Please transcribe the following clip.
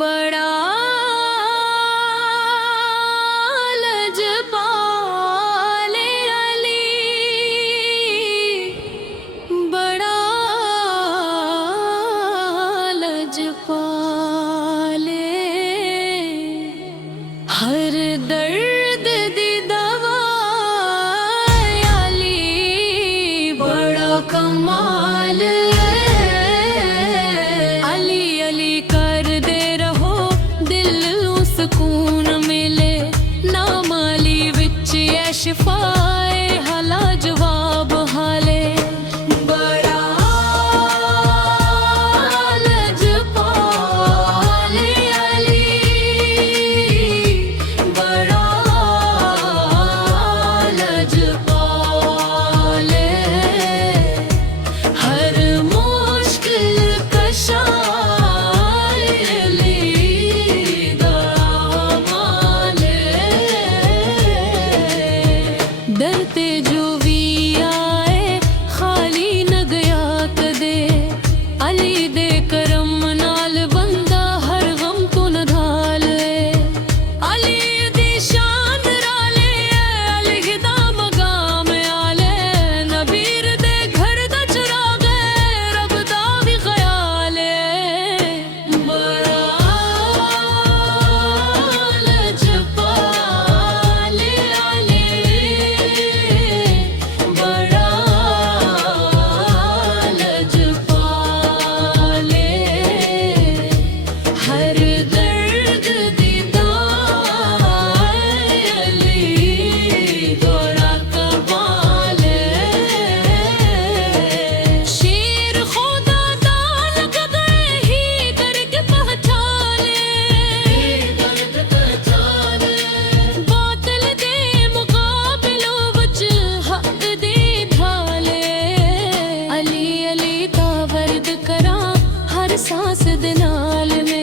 बड़ा लजपाले अली, बड़ा लजपाले। हर दर्द दी दवा अली, बड़ा कमाल अली। अली कर दे रहो दिल नूं सुकून मिले, ना माली विच ऐ शिफाए हाला जवाब हाले। बड़ा लजपाले अली, बड़ा लजपाले। हर मुश्किल कशा अली, दयावाले। डरते जो भी आए खाली न गया कदे, अली दे करम नाल बंदा हर गम तो न ढाले। अली दी शान राले, अली दा मकाम आले। नबीर दे घर दा चिराग, रब दा भी ख्याल है। बड़ा लजपाले अली, बड़ा लजपाले। हर दर्द दी दवा अली, बड़ा कमाल। शेर खुदा दा लगदा ही करके पहचाने, बातिल दे मुकाबलों विच हक दे ढाले। अली अली दा वर्द करां हर सांस दे नाल में,